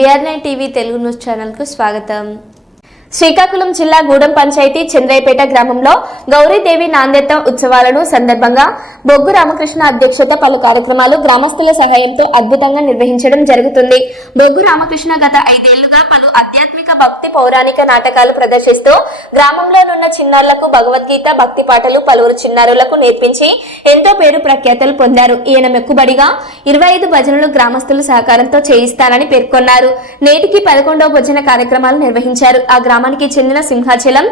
బిఆర్9 TV Telugu news ఛానల్కు స్వాగతం. శ్రీకాకుళం జిల్లా గూడెం పంచాయతీ చంద్రయ్యపేట గ్రామంలో గౌరీదేవి నాందేత ఉత్సవాలను సందర్భంగా బొగ్గు రామకృష్ణ అధ్యక్షత పలు కార్యక్రమాలు గ్రామస్తుల సహాయంతో అద్భుతంగా నిర్వహించడం జరుగుతుంది. బొగ్గు రామకృష్ణ గత 5 ఏళ్లుగా పలు ఆధ్యాత్మిక భక్తి పౌరాణిక నాటకాలు ప్రదర్శిస్తూ గ్రామంలోనున్న చిన్నారులకు భగవద్గీత భక్తి పాటలు పలువురు చిన్నారులకు నేర్పించి ఎంతో పేరు ప్రఖ్యాతలు పొందారు. ఈయన మెక్కుబడిగా 25 భజనలు గ్రామస్తుల సహకారంతో చేయిస్తానని పేర్కొన్నారు. నేటికి 11వ భజన కార్యక్రమాలు నిర్వహించారు. ఆ గ్రామానికి చెందిన సింహాచలం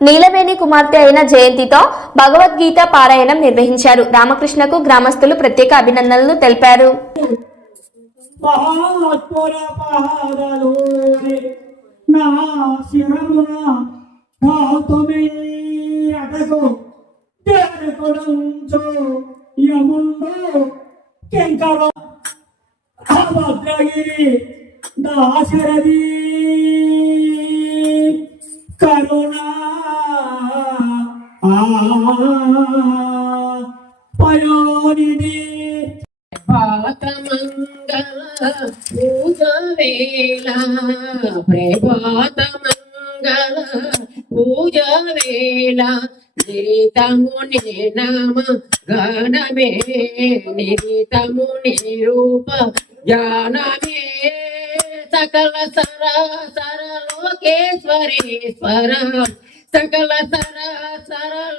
నీలవేణి కుమార్తె అయిన జయంతితో భగవద్గీత పారాయణం నిర్వహించారు. రామకృష్ణకు గ్రామస్తులు ప్రత్యేక అభినందనలు తెలిపారు. కరుణా పయోనిధి భాతమంగళ పూజ వేళ ప్రభాతమంగళ పూజ వేళ నిరితముని నామ గణమే నిరితముని రూప జ్ఞానమే సకల సరలోకేశ్వరేశ్వర సకల సర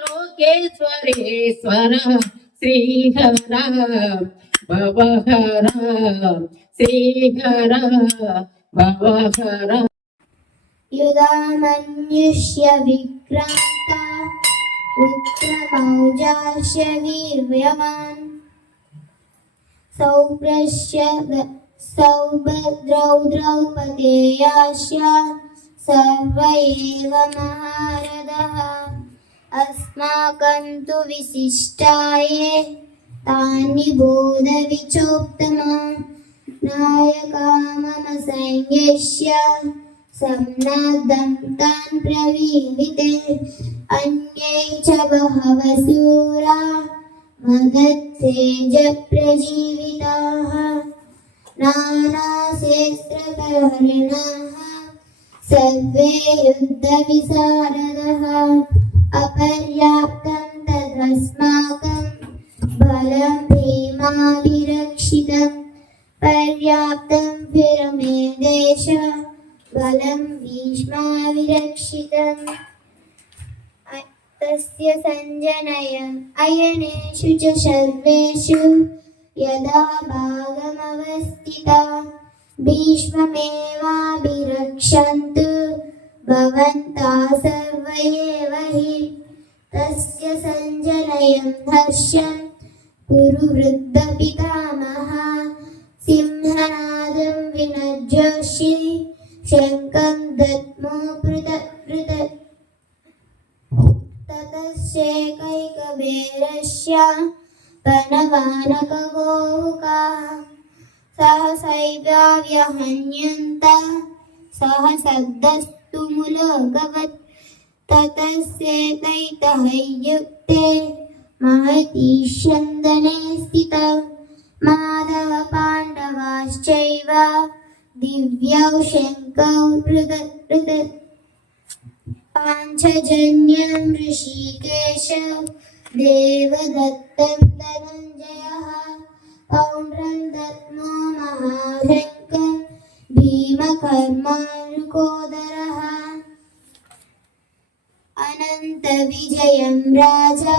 లోకేశ్వరేశ్వర శ్రీహర భవహర శ్రీహర భవహర యుగామన్యుష్య విక్రాంత ఉత్తమౌజాస్య వీర్యవాన్ సౌభ్రస్య సౌభద్రౌ ద్రౌపదేయాస్య సర్వ ఏవ మహారథః అస్మాకం తు విశిష్టాయే తాని బోధ విచోత్తమా నాయకా మమ సైన్యస్య సంనాదం తాన్ ప్రవీమితే అన్యై చ బహవ శూరా మదత్తేజ ప్రజీవితాః నానాశస్త్రకర్ణాః సర్వే యుద్ధవిశారదః అపర్యాప్తం తదస్మాకం బలం భీమాభిరక్షితం పర్యాప్తం విరమే దేశ బలం భీష్మాభిరక్షితం తస్య సంజనయం అయనేషు చ సర్వేషు యదా భాగమవస్థితా భీష్మమేవాభిరక్షन्तు భవంతా సర్వ ఏవ హి తస్య సంజనయం హర్షం కురు వృద్ధ పితామహ సింహనాదం వినజ్యోషి శంఖం దద్మో పృథక్ తతశ్చేకైకవేరస్య పనవానకగోముఖాః సహసైవావ్యహన్యంత సహసద్దస్తుములగవత్ తతస్యేతైతహైయుక్తే మహతీష్యందనే స్థితౌ మాధవ పాండవాశ్చైవ దివ్యౌ శంకౌ పృథక్ పాంచజన్యం ఋషికేశ దేవదత్తం ధనంజయః పౌండ్రం దద్మో మహాశంకం భీమకర్మానుకోదరః అనంత విజయం రాజా